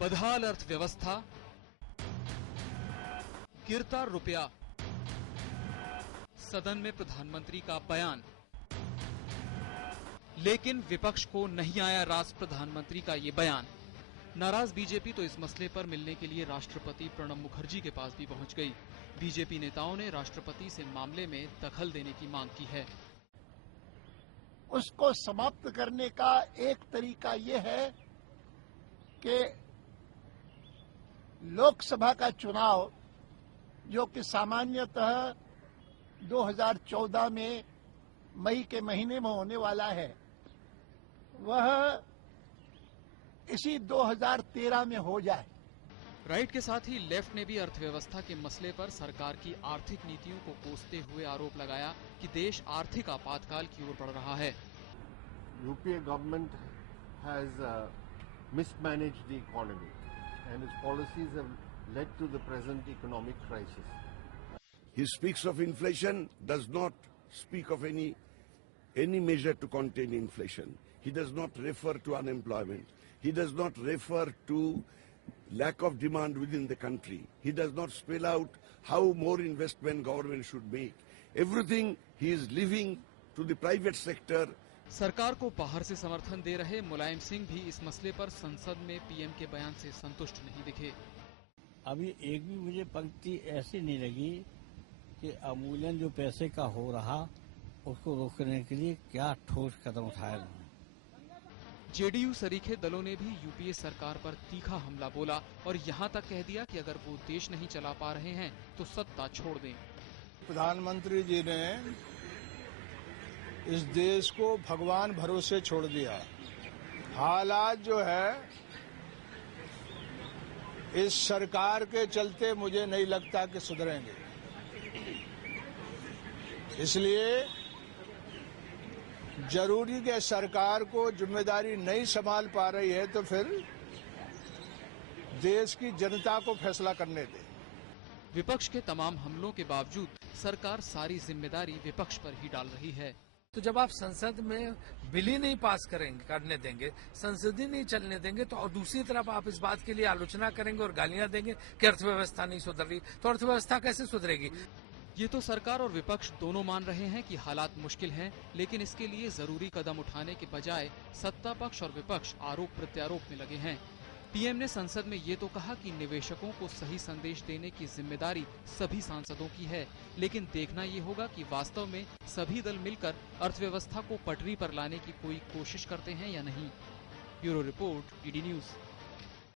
बदहाल अर्थव्यवस्था, गिरता रुपया, सदन में प्रधानमंत्री का बयान। लेकिन विपक्ष को नहीं आया रास प्रधानमंत्री का ये बयान। नाराज बीजेपी तो इस मसले पर मिलने के लिए राष्ट्रपति प्रणब मुखर्जी के पास भी पहुंच गई। बीजेपी नेताओं ने राष्ट्रपति से मामले में दखल देने की मांग की है। उसको समाप्त करने का एक तरीका ये है कि लोकसभा का चुनाव, जो कि सामान्यतः 2014 में मई के महीने में होने वाला है, वह इसी 2013 में हो जाए। राइट के साथ ही लेफ्ट ने भी अर्थव्यवस्था के मसले पर सरकार की आर्थिक नीतियों को कोसते हुए आरोप लगाया कि देश आर्थिक आपातकाल की ओर बढ़ रहा है। UPA government has mismanaged the economy and its policies have led to the present economic crisis. He speaks of inflation, does not speak of any measure to contain inflation. He does not refer to unemployment. He does not refer to lack of demand within the country. He does not spell out how more investment government should make. Everything he is leaving to the private sector. सरकार को बाहर से समर्थन दे रहे मुलायम सिंह भी इस मसले पर संसद में पीएम के बयान से संतुष्ट नहीं दिखे। अभी एक भी मुझे पंक्ति ऐसी नहीं लगी कि अमूल्यन जो पैसे का हो रहा उसको रोकने के लिए क्या ठोस कदम उठाया। जेडीयू सरीखे दलों ने भी यूपीए सरकार पर तीखा हमला बोला और यहां तक कह दिया कि अगर वो देश नहीं चला पा रहे हैं तो सत्ता छोड़ दें। प्रधानमंत्री जी ने इस देश को भगवान भरोसे छोड़ दिया। हालात जो है इस सरकार के चलते मुझे नहीं लगता कि सुधरेंगे। इसलिए जरूरी है, सरकार को जिम्मेदारी नहीं संभाल पा रही है तो फिर देश की जनता को फैसला करने दे। विपक्ष के तमाम हमलों के बावजूद सरकार सारी जिम्मेदारी विपक्ष पर ही डाल रही है। तो जब आप संसद में बिल ही नहीं पास करने देंगे, संसद ही नहीं चलने देंगे, तो और दूसरी तरफ आप इस बात के लिए आलोचना करेंगे और गालियां देंगे कि अर्थव्यवस्था नहीं सुधर रही, तो अर्थव्यवस्था कैसे सुधरेगी? ये तो सरकार और विपक्ष दोनों मान रहे हैं कि हालात मुश्किल हैं, लेकिन इसके लिए जरूरी कदम उठाने के बजाय सत्ता पक्ष और विपक्ष आरोप प्रत्यारोप में लगे हैं। पीएम ने संसद में ये तो कहा कि निवेशकों को सही संदेश देने की जिम्मेदारी सभी सांसदों की है, लेकिन देखना ये होगा कि वास्तव में सभी दल मिलकर अर्थव्यवस्था को पटरी पर लाने की कोई कोशिश करते हैं या नहीं। Bureau report, DD news.